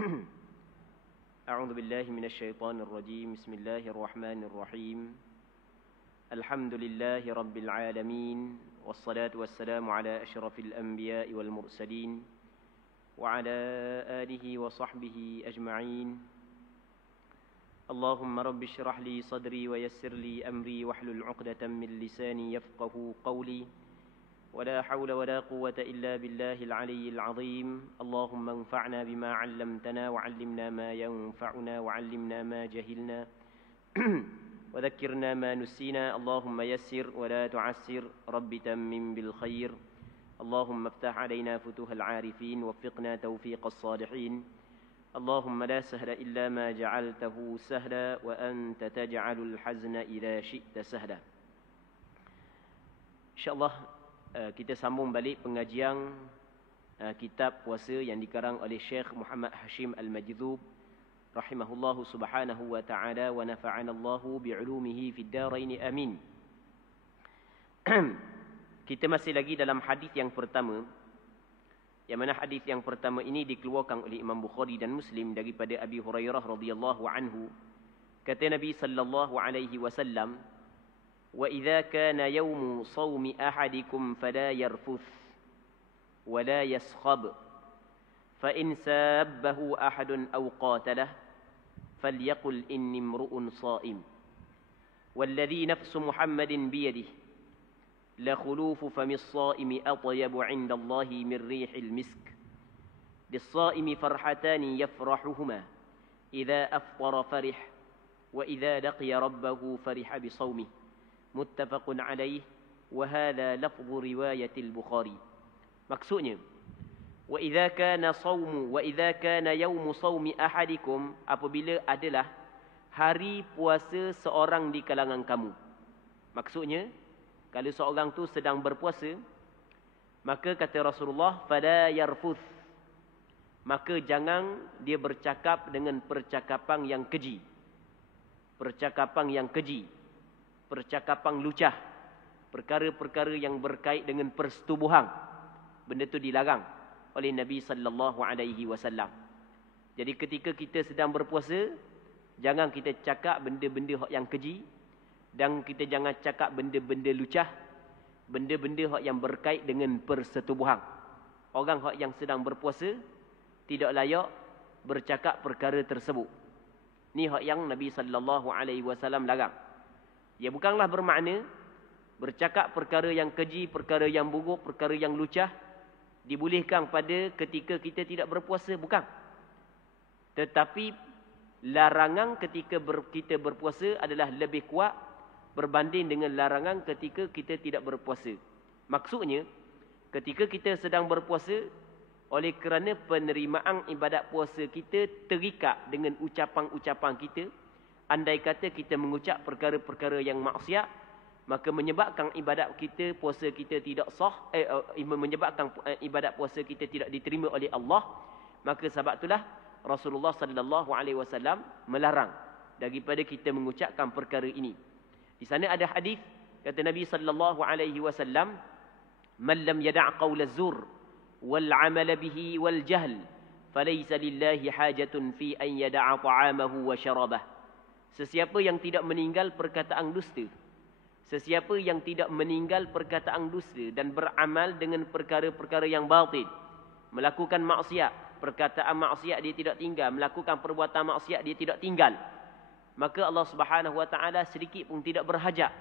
أعوذ بالله من الشيطان الرجيم. بسم الله الرحمن الرحيم. الحمد لله رب العالمين، والصلاة والسلام على أشرف الأنبياء والمرسلين وعلى آله وصحبه أجمعين. اللهم رب اشرح لي صدري ويسر لي أمري واحلل عقدة من لساني يفقه قولي، ولا حول ولا قوة إلا بالله العلي العظيم. اللهم انفعنا بما علمتنا وعلمنا ما ينفعنا وعلمنا ما جهلنا وذكرنا ما نسينا. اللهم يسر ولا تعسر، رب تمم بالخير. اللهم افتح علينا فتوح العارفين، وفقنا توفيق الصالحين. اللهم لا سهل إلا ما جعلته سهلا، وأنت تجعل الحزن إذا شئت سهلا. InsyaAllah kita sambung balik pengajian kitab puasa yang dikarang oleh Syekh Muhammad Hashim Al-Majdzub rahimahullahu subhanahu wa ta'ala, wa nafa'anallahu bi'ulumihi fid darain amin. Kita masih lagi dalam hadis yang pertama, yang mana hadis yang pertama ini dikeluarkan oleh Imam Bukhari dan Muslim daripada Abi Hurairah radhiyallahu anhu. Kata Nabi sallallahu alaihi wasallam, وَإِذَا كَانَ يَوْمُ صَوْمِ أَحَدِكُمْ فَلَا يَرْفُثْ وَلَا يَسْخَبْ فَإِنْ سَابَّهُ أَحَدٌ أَوْ قَاتَلَهُ فَلْيَقُلْ إِنِّي امْرُؤٌ صَائِمٌ وَالَّذِي نَفْسُ مُحَمَّدٍ بِيَدِهِ لَخُلُوفُ فَمِ الصَّائِمِ أَطْيَبُ عِنْدَ اللَّهِ مِنْ رِيحِ الْمِسْكِ لِلصَّائِمِ فَرْحَتَانِ يَفْرَحُهُمَا إِذَا أَفْطَرَ فَرِحَ وَإِذَا لَقِيَ رَبَّهُ فَرِحَ بِصَوْمِهِ. Muttafaqun alaih, wa hadha lafzu riwayatil Bukhari. Maksudnya, wa idza kana yaumu saumi ahadikum, apabila adalah hari puasa seorang di kalangan kamu. Maksudnya, kalau seorang tu sedang berpuasa, maka kata Rasulullah, fala yarfuth, maka jangan dia bercakap dengan percakapan yang keji. Percakapan yang keji, percakapan lucah, perkara-perkara yang berkait dengan persetubuhan. Benda tu dilarang oleh Nabi sallallahu alaihi wasallam. Jadi ketika kita sedang berpuasa, jangan kita cakap benda-benda yang keji, dan kita jangan cakap benda-benda lucah, benda-benda yang berkait dengan persetubuhan. Orang yang sedang berpuasa tidak layak bercakap perkara tersebut. Ni yang Nabi sallallahu alaihi wasallam larang. Ya, bukanlah bermakna bercakap perkara yang keji, perkara yang buruk, perkara yang lucah dibolehkan pada ketika kita tidak berpuasa, bukan. Tetapi larangan ketika kita berpuasa adalah lebih kuat berbanding dengan larangan ketika kita tidak berpuasa. Maksudnya, ketika kita sedang berpuasa, oleh kerana penerimaan ibadat puasa kita terikat dengan ucapan-ucapan kita, andai kata kita mengucap perkara-perkara yang maksiat, maka menyebabkan ibadat kita, puasa kita tidak sah, menyebabkan ibadat puasa kita tidak diterima oleh Allah. Maka sebab itulah Rasulullah sallallahu alaihi wasallam melarang daripada kita mengucapkan perkara ini. Di sana ada hadis kata Nabi sallallahu alaihi wasallam, "Man lam yada' qaula az-zur wal 'amala bihi wal jahl, falaysa lillahi hajatun fi an yada'a ta'amahu wa syarabahu." Sesiapa yang tidak meninggal perkataan dusta, sesiapa yang tidak meninggal perkataan dusta dan beramal dengan perkara-perkara yang batil, melakukan maksiat, perkataan maksiat dia tidak tinggal, melakukan perbuatan maksiat dia tidak tinggal, maka Allah Subhanahu wa taala sedikit pun tidak berhajat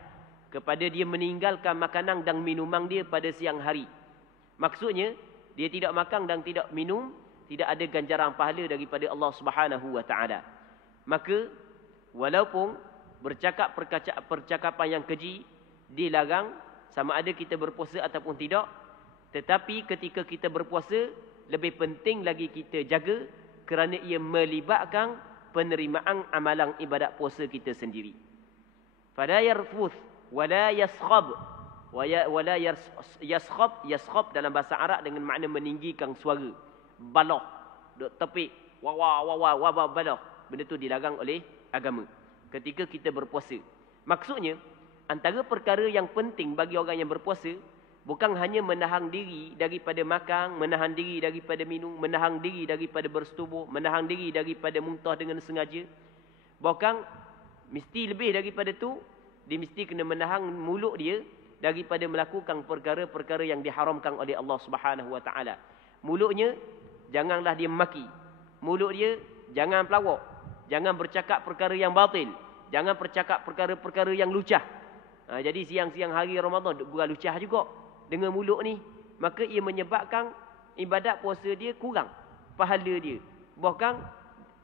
kepada dia meninggalkan makanan dan minuman dia pada siang hari. Maksudnya, dia tidak makan dan tidak minum, tidak ada ganjaran pahala daripada Allah Subhanahu wa taala. Maka walaupun bercakap percakapan yang keji dilarang, sama ada kita berpuasa ataupun tidak, tetapi ketika kita berpuasa, lebih penting lagi kita jaga kerana ia melibatkan penerimaan amalan ibadat puasa kita sendiri. Fala yarfuth wala yaskhab, wala yaskhab dalam bahasa Arab dengan makna meninggikan suara, balah, duk tepik, wawa balah. Benda tu dilarang oleh agama ketika kita berpuasa. Maksudnya, antara perkara yang penting bagi orang yang berpuasa Bukan hanya menahan diri daripada makan, menahan diri daripada minum, menahan diri daripada bersetubuh, menahan diri daripada muntah dengan sengaja. Bahkan mesti lebih daripada tu, dia mesti kena menahan mulut dia daripada melakukan perkara-perkara yang diharamkan oleh Allah Subhanahu Wa Taala. Mulutnya janganlah dia maki. Mulut dia jangan pelawak. Jangan bercakap perkara yang batil. Jangan bercakap perkara-perkara yang lucah. Jadi siang-siang hari Ramadan buat lucah juga dengan mulut ni, maka ia menyebabkan ibadat puasa dia kurang, pahala dia. Bahkan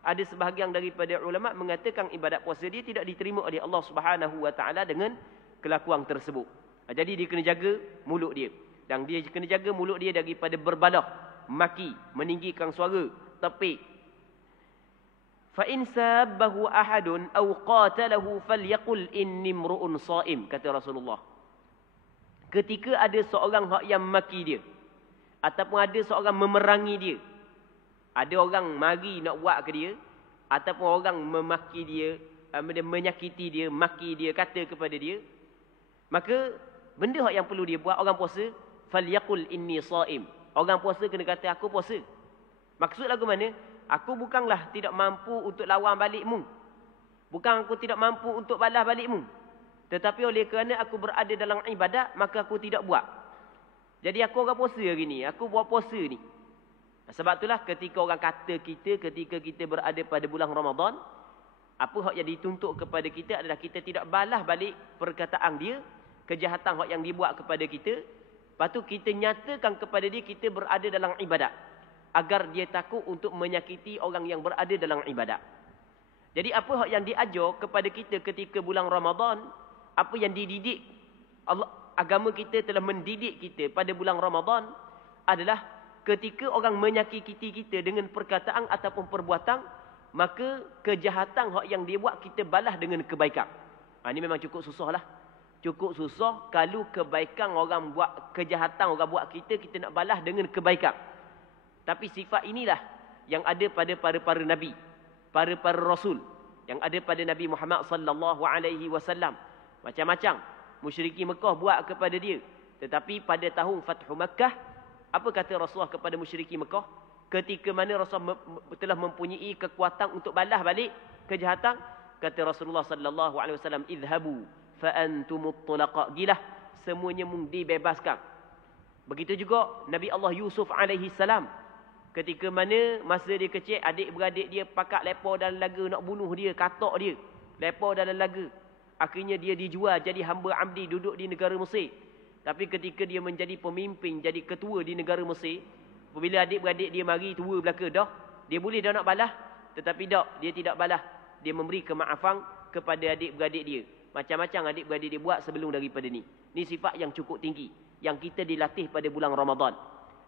ada sebahagian daripada ulama mengatakan ibadat puasa dia tidak diterima oleh Allah Subhanahu Wa Taala dengan kelakuan tersebut. Jadi dia kena jaga mulut dia, dan dia kena jaga mulut dia daripada berbalah, maki, meninggikan suara, tepik. Fa in sabbahu ahadun aw qatalahu falyaqul inni imru'un sha'im, kata Rasulullah. Ketika ada seorang yang maki dia, ataupun ada seorang memerangi dia, ada orang mari nak buat ke dia, ataupun orang memaki dia, menyakiti dia, maki dia, kata kepada dia, maka benda yang perlu dia buat, orang puasa, falyaqul inni sha'im. Orang puasa kena kata aku puasa. Maksud lagu mana? Aku bukanlah tidak mampu untuk lawan balikmu. Bukan aku tidak mampu untuk balas balikmu. Tetapi oleh kerana aku berada dalam ibadat, maka aku tidak buat. Jadi aku orang puasa hari ni. Aku buat puasa ni. Sebab itulah ketika orang kata kita, ketika kita berada pada bulan Ramadan, apa hak yang dituntut kepada kita adalah kita tidak balas balik perkataan dia, kejahatan hak yang dibuat kepada kita. Lepas tu kita nyatakan kepada dia kita berada dalam ibadat, agar dia takut untuk menyakiti orang yang berada dalam ibadat. Jadi apa hak yang diajar kepada kita ketika bulan Ramadan, apa yang dididik Allah, agama kita telah mendidik kita pada bulan Ramadan adalah ketika orang menyakiti kita dengan perkataan ataupun perbuatan, maka kejahatan hak yang dia buat kita balas dengan kebaikan. Ini memang cukup susah lah. Cukup susah kalau kebaikan orang buat, kejahatan orang buat kita nak balas dengan kebaikan. Tapi sifat inilah yang ada pada para nabi, para rasul, yang ada pada Nabi Muhammad sallallahu alaihi wasallam. Macam-macam musyrikin Mekah buat kepada dia. Tetapi pada tahun Fathu Makkah, apa kata Rasulullah kepada musyrikin Mekah? Ketika mana Rasulullah telah mempunyai kekuatan untuk balas balik kejahatan, kata Rasulullah sallallahu alaihi wasallam, "Idhabu fa antumut tulaqa." Gilah, semuanya dibebaskan. Begitu juga Nabi Allah Yusuf alaihi salam. Ketika mana masa dia kecil, adik-beradik dia pakat lepa dalam laga nak bunuh dia, katak dia. Lepa dalam laga. Akhirnya dia dijual jadi hamba abdi duduk di negara Mesir. Tapi ketika dia menjadi pemimpin, jadi ketua di negara Mesir, apabila adik-beradik dia mari tua belaka dah, dia boleh dah nak balas. Tetapi tak, dia tidak balas. Dia memberi kemaafan kepada adik-beradik dia. Macam-macam adik-beradik dia buat sebelum daripada ni. Ni sifat yang cukup tinggi, yang kita dilatih pada bulan Ramadan.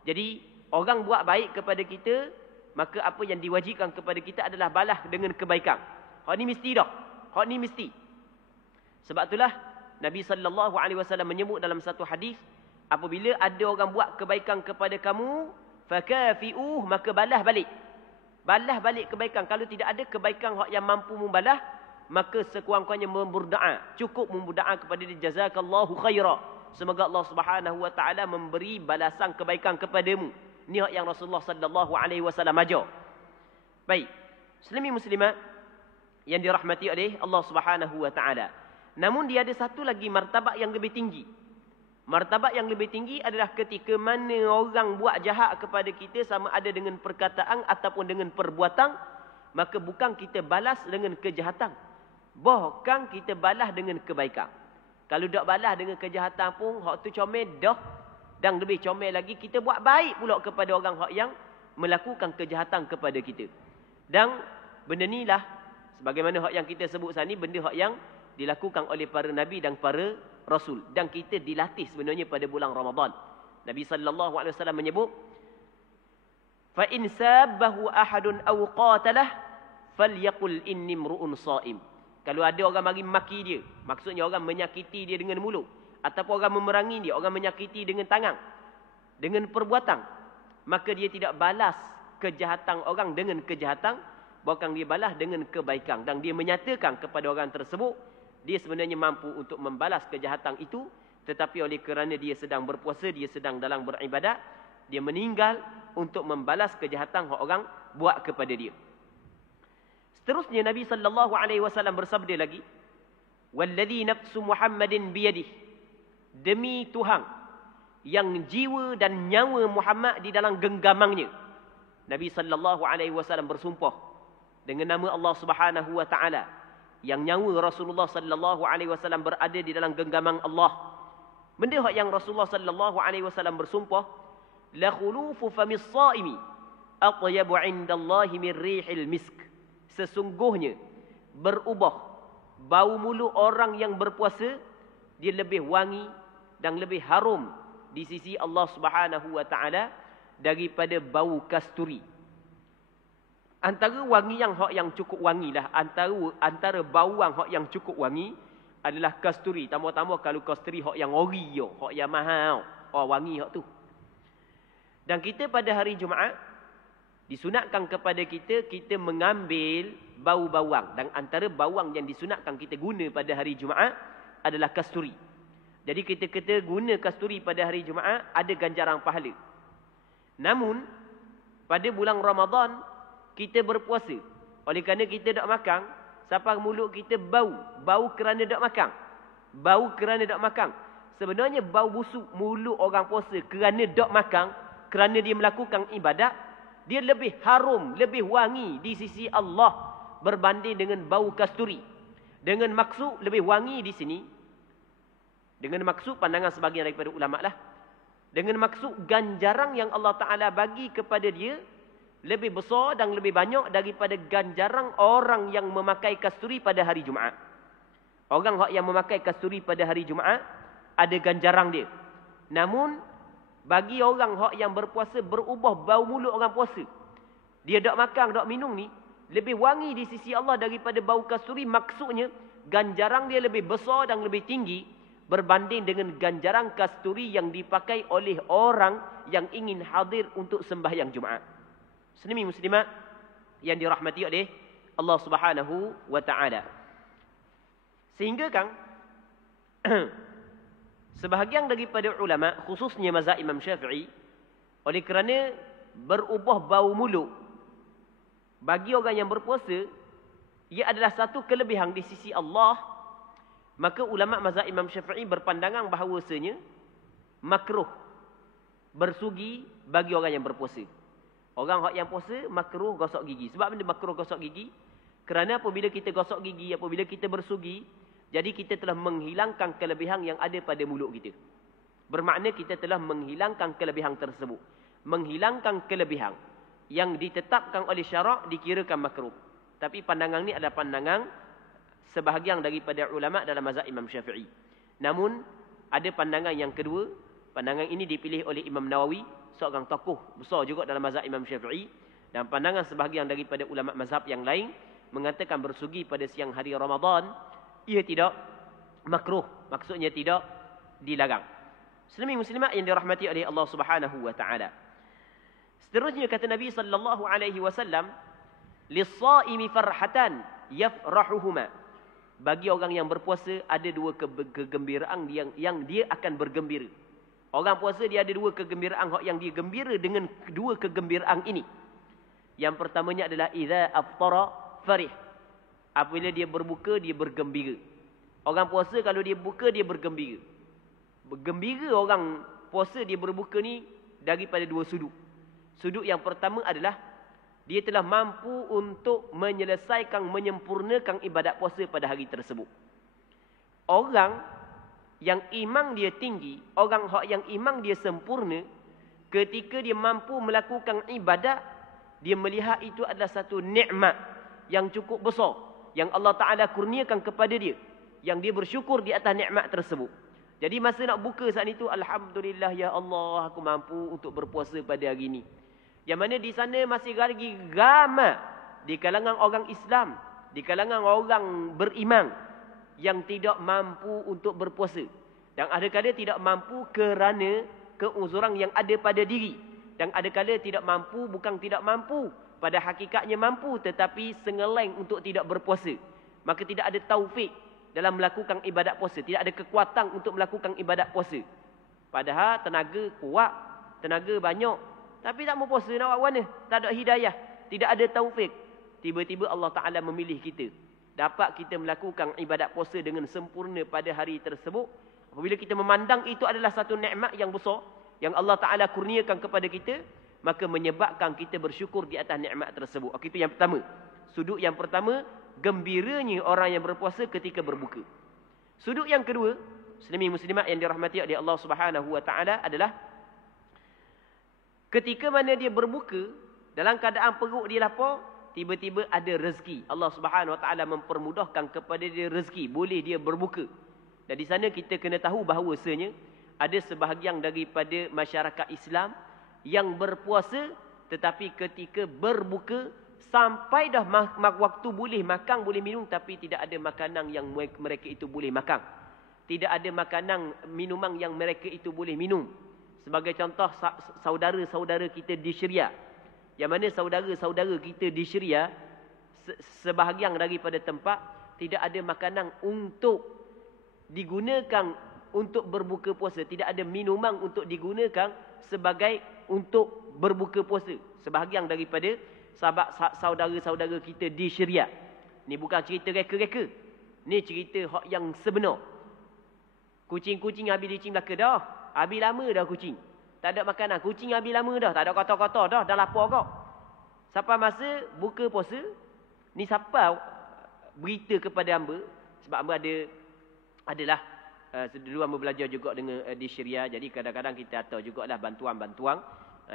Jadi orang buat baik kepada kita, maka apa yang diwajibkan kepada kita adalah balas dengan kebaikan. Hak ni mesti dah. Hak ni mesti. Sebab itulah Nabi sallallahu alaihi wasallam menyebut dalam satu hadis, apabila ada orang buat kebaikan kepada kamu, fakafi'uh, maka balas balik. Balas balik kebaikan. Kalau tidak ada kebaikan hak yang mampu membalas, maka sekurang-kurangnya berdoa. Cukup berdoa kepada dia, jazakallahu khaira. Semoga Allah Subhanahu wa taala memberi balasan kebaikan kepadamu. Ini hak yang Rasulullah sallallahu alaihi wasallam ajar. Baik. Muslimin muslimat yang dirahmati oleh Allah Subhanahu wa taala. Namun dia ada satu lagi martabat yang lebih tinggi. Martabat yang lebih tinggi adalah ketika mana orang buat jahat kepada kita, sama ada dengan perkataan ataupun dengan perbuatan, maka bukan kita balas dengan kejahatan, bahkan kita balas dengan kebaikan. Kalau tak balas dengan kejahatan pun, hak tu comel dah. Dan lebih comel lagi, kita buat baik pula kepada orang hak yang melakukan kejahatan kepada kita. Dan benda ni lah, sebagaimana hak yang kita sebut saat ni, benda hak yang dilakukan oleh para nabi dan para rasul, dan kita dilatih sebenarnya pada bulan Ramadan. Nabi sallallahu alaihi wasallam menyebut, fa in sabbahu ahadun aw qatalah falyaqul inni imru'un sha'im. Kalau ada orang mari maki dia, maksudnya orang menyakiti dia dengan mulut, ataupun orang memerangi dia, orang menyakiti dengan tangan, dengan perbuatan, maka dia tidak balas kejahatan orang dengan kejahatan, bahkan dia balas dengan kebaikan. Dan dia menyatakan kepada orang tersebut, dia sebenarnya mampu untuk membalas kejahatan itu, tetapi oleh kerana dia sedang berpuasa, dia sedang dalam beribadat, dia meninggal untuk membalas kejahatan yang orang buat kepada dia. Seterusnya Nabi sallallahu alaihi wasallam bersabda lagi, "Walladzi nafsu Muhammadin biyadihi." Demi Tuhan yang jiwa dan nyawa Muhammad di dalam genggamannya. Nabi sallallahu alaihi wasallam bersumpah dengan nama Allah Subhanahu wa taala yang nyawa Rasulullah sallallahu alaihi wasallam berada di dalam genggaman Allah. Benda yang Rasulullah sallallahu alaihi wasallam bersumpah, la khulufu famis shaimi atyabu 'indallahi min rihil misk. Sesungguhnya berubah bau mulut orang yang berpuasa, dia lebih wangi dan lebih harum di sisi Allah Subhanahu wa taala daripada bau kasturi. Antara wangi yang cukup wangilah, antara bauan yang cukup wangi adalah kasturi. Tambah-tambah kalau kasturi yang ori yo, yang mahal, wangi tu. Dan kita pada hari Jumaat disunatkan kepada kita mengambil bau-bauan, dan antara bauan yang disunatkan kita guna pada hari Jumaat adalah kasturi. Jadi kita guna kasturi pada hari Jumaat ada ganjaran pahala. Namun pada bulan Ramadan kita berpuasa. Oleh kerana kita tak makan, sampai mulut kita bau kerana tak makan. Bau kerana tak makan. Sebenarnya bau busuk mulut orang puasa kerana tak makan, kerana dia melakukan ibadat, dia lebih harum, lebih wangi di sisi Allah berbanding dengan bau kasturi. Dengan maksud lebih wangi di sini, dengan maksud pandangan sebahagian daripada ulama lah, dengan maksud ganjaran yang Allah Ta'ala bagi kepada dia lebih besar dan lebih banyak daripada ganjaran orang yang memakai kasturi pada hari Jumaat. Orang yang memakai kasturi pada hari Jumaat ada ganjaran dia. Namun bagi orang yang berpuasa, berubah bau mulut orang puasa, dia tak makan, tak minum ni, lebih wangi di sisi Allah daripada bau kasturi. Maksudnya ganjaran dia lebih besar dan lebih tinggi berbanding dengan ganjaran kasturi yang dipakai oleh orang yang ingin hadir untuk sembahyang Jumaat. Muslimin muslimat yang dirahmati oleh Allah Subhanahu wa taala. Sehingga kan sebahagian daripada ulama, khususnya mazhab Imam Syafi'i, oleh kerana berubah bau mulut bagi orang yang berpuasa, ia adalah satu kelebihan di sisi Allah, maka ulama mazhab Imam Syafi'i berpandangan bahawasanya makruh bersugi bagi orang yang berpuasa. Orang yang puasa makruh gosok gigi. Sebab benda makruh gosok gigi? Kerana apabila kita gosok gigi, apabila kita bersugi, jadi kita telah menghilangkan kelebihan yang ada pada mulut kita. Bermakna kita telah menghilangkan kelebihan tersebut. Menghilangkan kelebihan yang ditetapkan oleh syarak dikirakan makruh. Tapi pandangan ni adalah pandangan sebahagian daripada ulama dalam mazhab Imam Syafi'i. Namun ada pandangan yang kedua. Pandangan ini dipilih oleh Imam Nawawi, seorang tokoh besar juga dalam mazhab Imam Syafi'i. Dan pandangan sebahagian daripada ulama mazhab yang lain mengatakan bersugi pada siang hari Ramadan ia tidak makruh. Maksudnya tidak dilarang. Muslimin muslimat yang dirahmati oleh Allah Subhanahu wa taala. Seterusnya kata Nabi sallallahu alaihi wasallam, "Lis-shaimi farhatan yafrahuhuma." Bagi orang yang berpuasa ada dua kegembiraan yang dia akan bergembira. Orang puasa dia ada dua kegembiraan yang dia gembira dengan dua kegembiraan ini. Yang pertamanya adalah idza aftara farih. Apabila dia berbuka, dia bergembira. Orang puasa kalau dia buka, dia bergembira. Bergembira orang puasa dia berbuka ni daripada dua sudut. Sudut yang pertama adalah dia telah mampu untuk menyelesaikan, menyempurnakan ibadat puasa pada hari tersebut. Orang yang iman dia tinggi, orang yang iman dia sempurna, ketika dia mampu melakukan ibadat, dia melihat itu adalah satu nikmat yang cukup besar yang Allah Ta'ala kurniakan kepada dia, yang dia bersyukur di atas nikmat tersebut. Jadi masa nak buka saat itu, Alhamdulillah ya Allah, aku mampu untuk berpuasa pada hari ini. Yang mana di sana masih lagi ramai di kalangan orang Islam, di kalangan orang beriman yang tidak mampu untuk berpuasa. Dan ada kala tidak mampu kerana keuzuran yang ada pada diri. Dan ada kala tidak mampu, bukan tidak mampu, pada hakikatnya mampu tetapi sengeleng untuk tidak berpuasa. Maka tidak ada taufik dalam melakukan ibadat puasa. Tidak ada kekuatan untuk melakukan ibadat puasa. Padahal tenaga kuat, tenaga banyak. Tapi tak mau puasa, nak buat mana? Tak ada hidayah, tidak ada taufik. Tiba-tiba Allah Ta'ala memilih kita. Dapat kita melakukan ibadat puasa dengan sempurna pada hari tersebut. Apabila kita memandang itu adalah satu nikmat yang besar, yang Allah Ta'ala kurniakan kepada kita, maka menyebabkan kita bersyukur di atas nikmat tersebut. Okey, itu yang pertama. Sudut yang pertama, gembiranya orang yang berpuasa ketika berbuka. Sudut yang kedua, muslimin muslimat yang dirahmati oleh Allah Subhanahu wa Ta'ala adalah ketika mana dia berbuka, dalam keadaan perut dia lapar, tiba-tiba ada rezeki. Allah Subhanahu wa Ta'ala mempermudahkan kepada dia rezeki, boleh dia berbuka. Dan di sana kita kena tahu bahawasanya ada sebahagian daripada masyarakat Islam yang berpuasa, tetapi ketika berbuka sampai dah waktu boleh makan, boleh minum, tapi tidak ada makanan yang mereka itu boleh makan. Tidak ada makanan, minuman yang mereka itu boleh minum. Sebagai contoh, saudara-saudara kita di Syria. Yang mana saudara-saudara kita di Syria, sebahagian daripada tempat, tidak ada makanan untuk digunakan untuk berbuka puasa. Tidak ada minuman untuk digunakan sebagai untuk berbuka puasa. Sebahagian daripada saudara-saudara kita di Syria. Ni bukan cerita reka-reka. Ni cerita hak yang sebenar. Kucing-kucing habis licin belaka dah. Habis lama dah kucing. Tak ada makanan. Kucing habis lama dah. Tak ada kata-kata dah. Dah lapar kau. Sampai masa buka puasa. Ni siapa berita kepada hamba. Sebab hamba adalah dulu hamba belajar juga dengan di Syria. Jadi kadang-kadang kita hantar jugalah bantuan-bantuan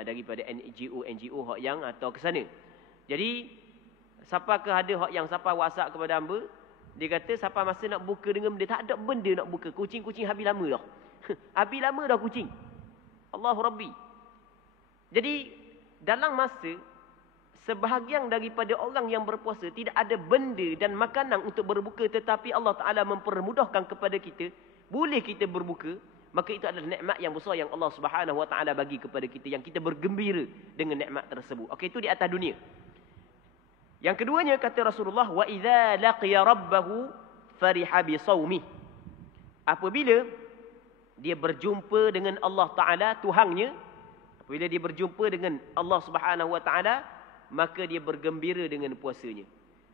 daripada NGO hak yang atau ke sana. Jadi siapa ke ada hak yang siapa WhatsApp kepada hamba, dia kata siapa masa nak buka dengan dia tak ada benda nak buka. Kucing-kucing habis lama dah. Habis lama dah kucing. Allahu Rabbi. Jadi dalam masa sebahagian daripada orang yang berpuasa tidak ada benda dan makanan untuk berbuka, tetapi Allah Ta'ala mempermudahkan kepada kita, boleh kita berbuka, maka itu adalah nikmat yang besar yang Allah Subhanahu wa Ta'ala bagi kepada kita, yang kita bergembira dengan nikmat tersebut. Okey, itu di atas dunia. Yang keduanya kata Rasulullah, wa idza laqiya rabbahu fariha bi shaumih. Apabila dia berjumpa dengan Allah Ta'ala, Tuhannya, apabila dia berjumpa dengan Allah Subhanahu wa Ta'ala, maka dia bergembira dengan puasanya.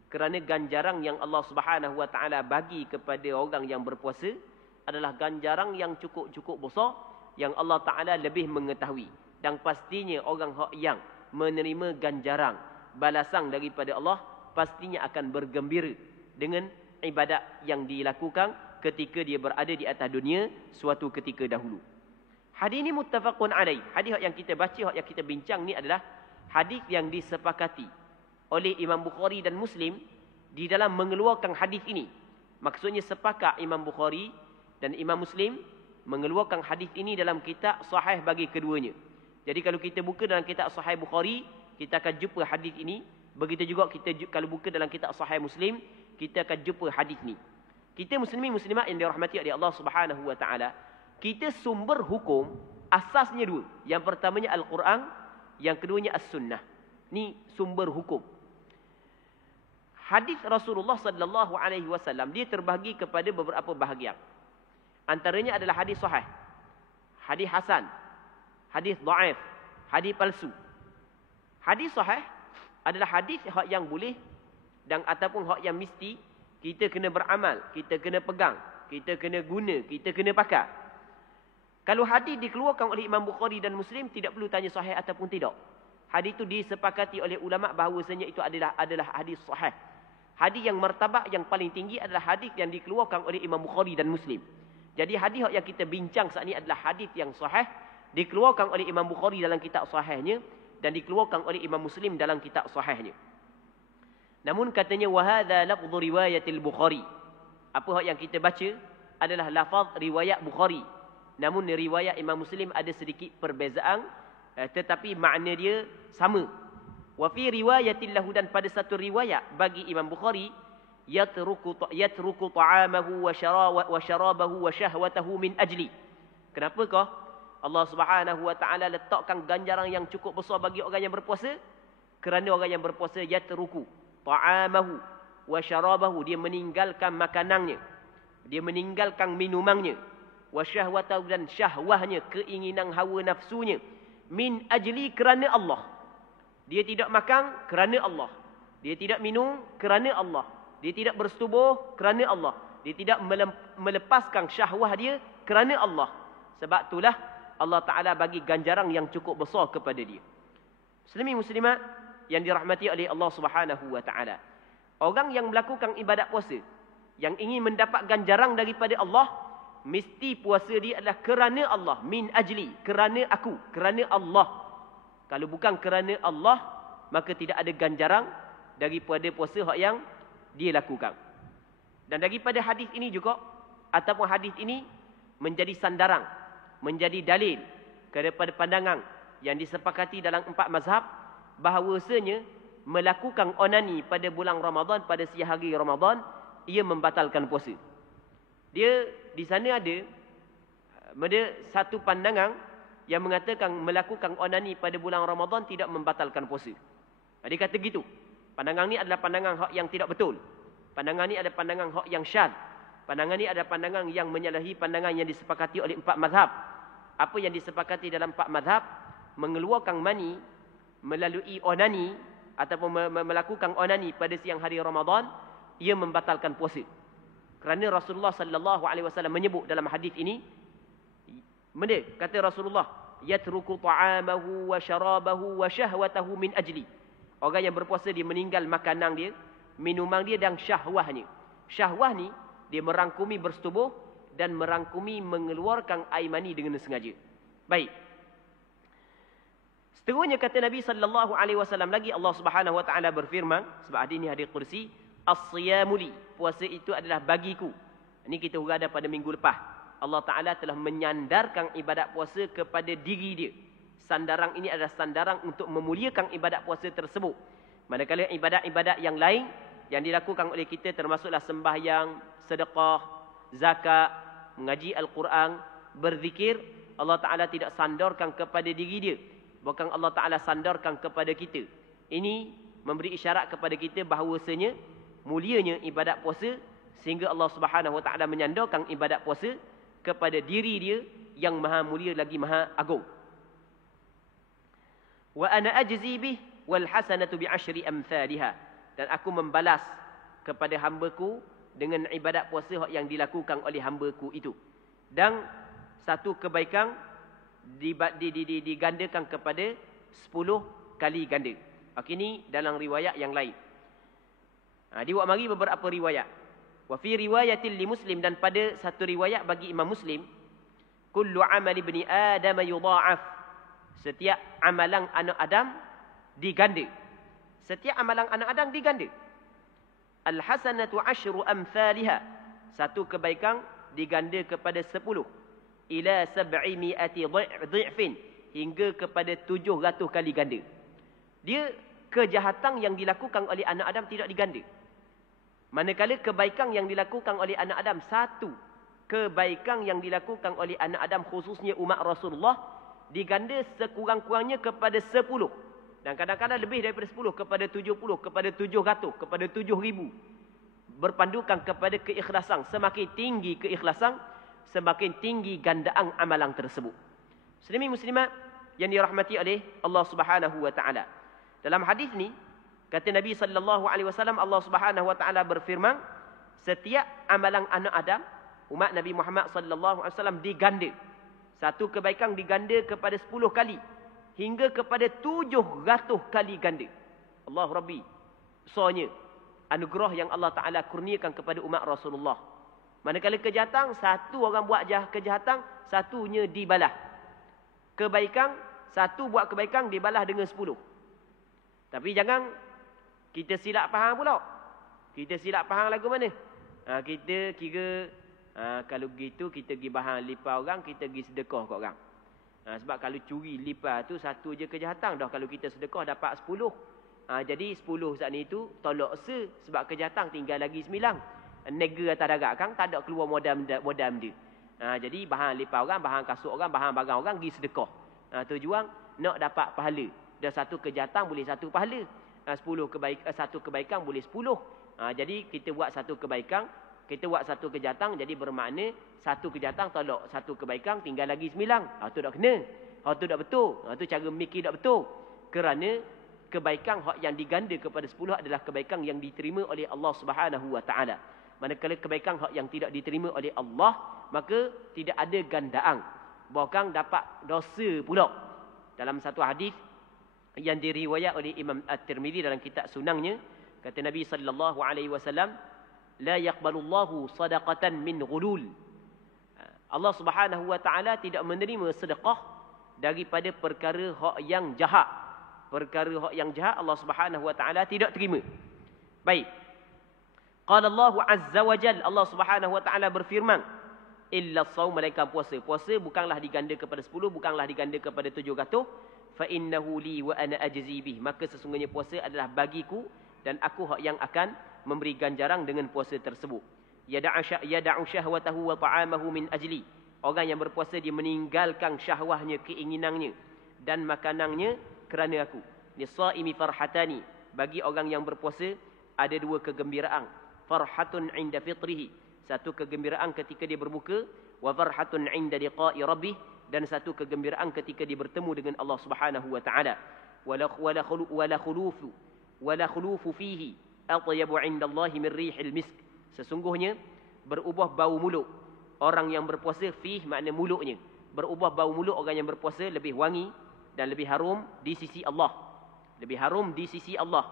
Kerana ganjaran yang Allah Subhanahu wa Ta'ala bagi kepada orang yang berpuasa adalah ganjaran yang cukup-cukup besar, yang Allah Ta'ala lebih mengetahui. Dan pastinya orang yang menerima ganjaran, balasan daripada Allah, pastinya akan bergembira dengan ibadat yang dilakukan ketika dia berada di atas dunia suatu ketika dahulu. Hadis ini muttafaqun alaih. Hadis yang kita baca, yang kita bincang ni adalah hadis yang disepakati oleh Imam Bukhari dan Muslim di dalam mengeluarkan hadis ini. Maksudnya sepakat Imam Bukhari dan Imam Muslim mengeluarkan hadis ini dalam kitab sahih bagi keduanya. Jadi kalau kita buka dalam kitab sahih Bukhari, kita akan jumpa hadis ini. Begitu juga kita kalau buka dalam kitab sahih Muslim, kita akan jumpa hadis ini. Kita muslimin muslimat yang dirahmati oleh Allah Subhanahu wa Ta'ala, kita sumber hukum asasnya dua. Yang pertamanya Al-Quran, yang keduanya As-Sunnah. Ni sumber hukum. Hadis Rasulullah sallallahu alaihi wasallam dia terbahagi kepada beberapa bahagian. Antaranya adalah hadis sahih, hadis hasan, hadis dhaif, hadis palsu. Hadis sahih adalah hadis hak yang boleh dan ataupun hak yang mesti kita kena beramal, kita kena pegang, kita kena guna, kita kena pakai. Kalau hadis dikeluarkan oleh Imam Bukhari dan Muslim, tidak perlu tanya sahih ataupun tidak. Hadis itu disepakati oleh ulama bahawasanya itu adalah hadis sahih. Hadis yang martabat yang paling tinggi adalah hadis yang dikeluarkan oleh Imam Bukhari dan Muslim. Jadi hadis yang kita bincang saat ini adalah hadis yang sahih, dikeluarkan oleh Imam Bukhari dalam kitab sahihnya dan dikeluarkan oleh Imam Muslim dalam kitab sahihnya. Namun katanya wa hadza lafdhu riwayatil Bukhari. Apa yang kita baca adalah lafaz riwayat Bukhari. Namun riwayat Imam Muslim ada sedikit perbezaan, tetapi makna dia sama. Wa fi riwayatil lahu, dan pada satu riwayat bagi Imam Bukhari, yatruku ta'amahu wa syarabahu wa syahwatahu min ajli. Kenapakah Allah Subhanahu wa Ta'ala letakkan ganjaran yang cukup besar bagi orang yang berpuasa? Kerana orang yang berpuasa yatruku ta'amahu wa syarabahu, dia meninggalkan makanannya, Dia meninggalkan minumannya. Wa syahwatahu, dan syahwahnya, keinginan hawa nafsunya. Min ajli, kerana Allah. Dia tidak makan kerana Allah. Dia tidak minum kerana Allah. Dia tidak bersetubuh kerana Allah. Dia tidak melepaskan syahwah dia kerana Allah. Sebab itulah Allah Ta'ala bagi ganjaran yang cukup besar kepada dia. Muslimin muslimat yang dirahmati oleh Allah Subhanahu wa Ta'ala. Orang yang melakukan ibadat puasa, yang ingin mendapat ganjaran daripada Allah, mesti puasa dia adalah kerana Allah. Min ajli, kerana aku, kerana Allah. Kalau bukan kerana Allah, maka tidak ada ganjaran daripada puasa yang dia lakukan. Dan daripada hadis ini juga, ataupun hadis ini menjadi sandaran, menjadi dalil kepada pandangan yang disepakati dalam 4 mazhab, bahawasanya melakukan onani pada bulan Ramadan, pada siang hari Ramadan, ia membatalkan puasa. Dia di sana ada satu pandangan yang mengatakan melakukan onani pada bulan Ramadan tidak membatalkan puasa. Dia kata gitu. Pandangan ni adalah pandangan hak yang tidak betul. Pandangan ni adalah pandangan hak yang syad. Pandangan ni adalah pandangan yang menyalahi pandangan yang disepakati oleh 4 mazhab. Apa yang disepakati dalam 4 mazhab? Mengeluarkan mani melalui onani ataupun melakukan onani pada siang hari Ramadan, ia membatalkan puasa. Kerana Rasulullah sallallahu alaihi wasallam menyebut dalam hadis ini, kata Rasulullah, yatruku ta'amahu wa syarabahu wa syahwatahu min ajli. Orang yang berpuasa, dia meninggal makanan dia, minuman dia dan syahwahnya. Syahwah ni dia merangkumi bersetubuh dan merangkumi mengeluarkan air mani dengan sengaja. Baik. Seterusnya kata Nabi sallallahu alaihi wasallam lagi, Allah Subhanahu wa taala berfirman, sebab hadis ini hadis qudsi, as-siyamu li, puasa itu adalah bagiku. Ini kita huraikan pada minggu lepas. Allah Taala telah menyandarkan ibadat puasa kepada diri dia. Sandaran ini adalah sandaran untuk memuliakan ibadat puasa tersebut. Manakala ibadat-ibadat yang lain yang dilakukan oleh kita, termasuklah sembahyang, sedekah, zakat, mengaji Al-Quran, berzikir, Allah Ta'ala tidak sandarkan kepada diri dia. Bukan Allah Ta'ala sandarkan kepada kita. Ini memberi isyarat kepada kita bahawasanya mulianya ibadat puasa, sehingga Allah Subhanahu Wa Ta'ala menyandarkan ibadat puasa kepada diri dia yang maha mulia lagi maha agung. Wa ana ajzi bih wal hasanatu bi asyri amsalha. Dan aku membalas kepada hamba-Ku dengan ibadat puasa yang dilakukan oleh hamba-Ku itu. Dan satu kebaikan digandakan kepada 10 kali ganda. Ini dalam riwayat yang lain. Diwak mari beberapa riwayat. Wa fi riwayatil li Muslim, dan pada satu riwayat bagi Imam Muslim, kullu amali ibni Adam yudha'af. Setiap amalan anak Adam diganda. Setiap amalan anak Adam diganda. Al-hasanatu asyru amsalha. Satu kebaikan diganda kepada 10. Ila 700 dhi'fin. Hingga kepada 700 kali ganda. Dia kejahatan yang dilakukan oleh anak Adam tidak diganda. Manakala kebaikan yang dilakukan oleh anak Adam, satu kebaikan yang dilakukan oleh anak Adam, khususnya umat Rasulullah, diganda sekurang-kurangnya kepada 10. Dan kadang-kadang lebih daripada 10, kepada 70, kepada 700, kepada 7,000. Berpandukan kepada keikhlasan. Semakin tinggi keikhlasan, semakin tinggi gandaan amalan tersebut. Muslimin muslimat yang dirahmati oleh Allah Subhanahu wa taala. Dalam hadis ni kata Nabi sallallahu alaihi wasallam, Allah Subhanahu wa taala berfirman, setiap amalan anak Adam, umat Nabi Muhammad sallallahu alaihi wasallam, diganda. Satu kebaikan diganda kepada 10 kali hingga kepada 700 kali ganda. Allah Rabbi, besarnya anugerah yang Allah Taala kurniakan kepada umat Rasulullah. Manakala kejahatan, satu orang buat kejahatan, satunya dibalas. Kebaikan, satu buat kebaikan dibalas dengan 10. Tapi jangan kita silap faham pula. Kita silap faham lagu mana? Kita kira kalau begitu kita pergi bahan lipat orang, kita pergi sedekah kat orang. Sebab kalau curi lipat tu satu je kejahatan dah. Kalau kita sedekah dapat 10. Jadi 10 saat ni tu tolak sebab kejahatan tinggal lagi 9. Negara atas darat kan tak ada keluar modam dia. Jadi bahan lipat orang, bahan kasut orang, bahan barang orang pergi sedekah. Tujuan nak dapat pahala. Dah satu kejahatan boleh satu pahala. 10 satu kebaikan boleh 10. Jadi kita buat satu kebaikan Kita buat satu kejahatan, jadi bermakna satu kejahatan tolak satu kebaikan, tinggal lagi 9. Itu tak kena. Itu tak betul. Itu cara mikir tak betul. Kerana kebaikan hak yang diganda kepada 10 adalah kebaikan yang diterima oleh Allah Subhanahu Wa Taala. Manakala kebaikan hak yang tidak diterima oleh Allah, maka tidak ada gandaan. Bahkan dapat dosa pula. Dalam satu hadis yang diriwayat oleh Imam At-Tirmizi dalam kitab Sunannya, kata Nabi sallallahu alaihi wasallam, la yaqbalullahu sadaqatan min ghulul. Allah Subhanahu Wa Taala tidak menerima sedekah daripada perkara hak yang jahat. Perkara hak yang jahat Allah Subhanahu Wa Taala tidak terima. Baik. Qala Allah Azza wa Jalla, Allah Subhanahu Wa Taala berfirman, illa shaum, melainkan puasa. Puasa bukanlah diganda kepada 10, bukanlah diganda kepada 700. Fa innahu li wa ana ajzi bih. Maka sesungguhnya puasa adalah bagiku dan aku hak yang akan memberi ganjaran dengan puasa tersebut. Yada'u syahwatahu wa ta'amahu min ajli. Orang yang berpuasa dia meninggalkan syahwahnya, keinginannya dan makanannya kerana aku. Lisaimi farhatani. Bagi orang yang berpuasa ada dua kegembiraan. Farhatun 'inda fitrihi. Satu kegembiraan ketika dia berbuka, wa farhatun 'inda liqa'i rabbih, dan satu kegembiraan ketika dia bertemu dengan Allah Subhanahu wa taala. Wala khulufu fihi atyabu 'inda Allah min rihil misk. Sesungguhnya berubah bau mulut orang yang berpuasa, fih makna mulutnya. Berubah bau mulut orang yang berpuasa lebih wangi dan lebih harum di sisi Allah. Lebih harum di sisi Allah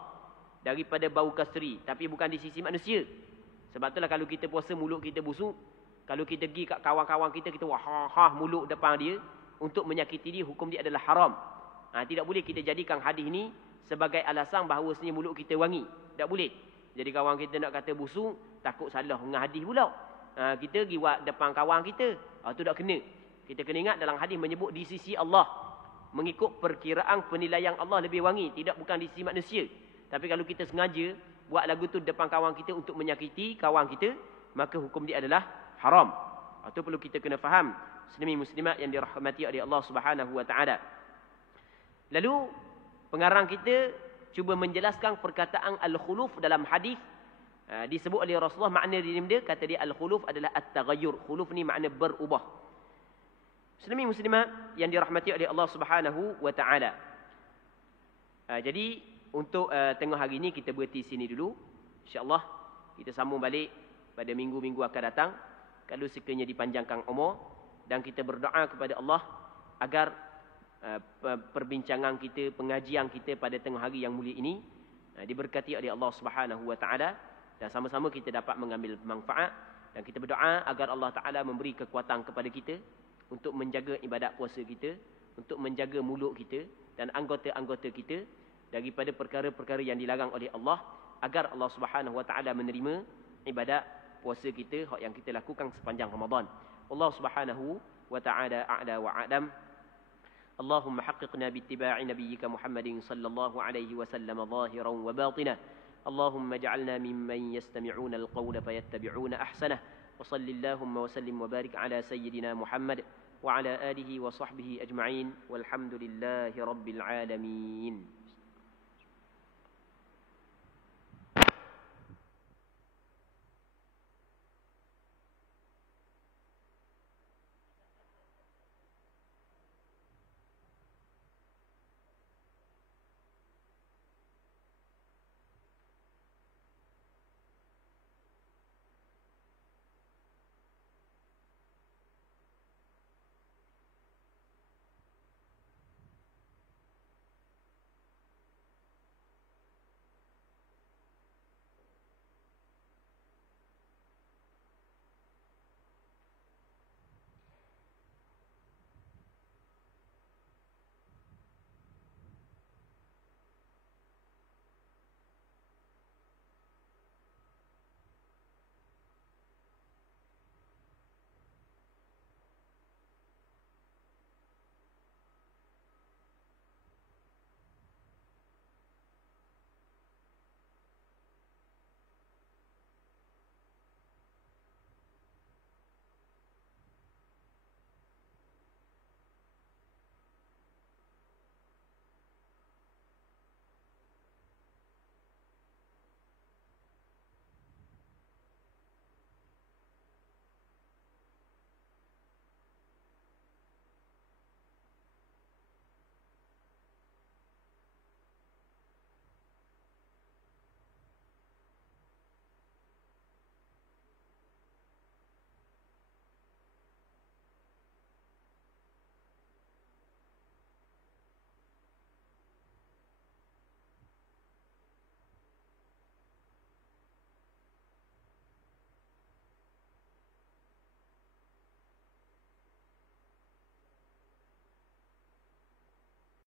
daripada bau kasturi, tapi bukan di sisi manusia. Sebab itulah kalau kita puasa mulut kita busuk, kalau kita pergi kat kawan-kawan kita, kita wah mulut depan dia untuk menyakiti dia, hukum dia adalah haram. Tidak boleh kita jadikan hadis ni sebagai alasan bahawasanya mulut kita wangi. Tak boleh. Jadi kawan kita nak kata busuk, takut salah dengan hadis pula. Kita pergi buat depan kawan kita. Itu tak kena. Kita kena ingat dalam hadis menyebut di sisi Allah. Mengikut perkiraan penilaian Allah lebih wangi. Tidak bukan di sisi manusia. Tapi kalau kita sengaja buat lagu tu depan kawan kita untuk menyakiti kawan kita, maka hukum dia adalah haram. Itu perlu kita kena faham. Muslimin-muslimat yang dirahmati oleh Allah Subhanahu wa taala. Lalu pengarang kita cuba menjelaskan perkataan al-khuluf dalam hadis. Disebut oleh Rasulullah, makna dia kata dia al-khuluf adalah at-taghayyur. Khuluf ni makna berubah. Muslimin-muslimat yang dirahmati oleh Allah Subhanahu wa taala. Jadi untuk tengah hari ini kita berhenti sini dulu. InsyaAllah kita sambung balik pada minggu-minggu akan datang. Kalau sekiranya dipanjangkan umur. Dan kita berdoa kepada Allah agar perbincangan kita, pengajian kita pada tengah hari yang mulia ini diberkati oleh Allah Subhanahu wa taala. Dan sama-sama kita dapat mengambil manfaat. Dan kita berdoa agar Allah Ta'ala memberi kekuatan kepada kita untuk menjaga ibadat puasa kita, untuk menjaga mulut kita dan anggota-anggota kita daripada perkara-perkara yang dilarang oleh Allah, agar Allah Subhanahu wa taala menerima ibadat puasa kita hak yang kita lakukan sepanjang Ramadan. Allah Subhanahu wa taala a'la wa a'lam. Allahumma haqqiqna bittiba'i nabiyyika Muhammadin sallallahu alaihi wasallam zahiran wa batinan. Allahumma ij'alna mimman yastami'una al-qawla fayattabi'una ahsanah. Wa sallallahu wa sallim wa barik ala sayyidina Muhammad wa ala alihi wa sahbihi ajma'in. Walhamdulillahi rabbil alamin.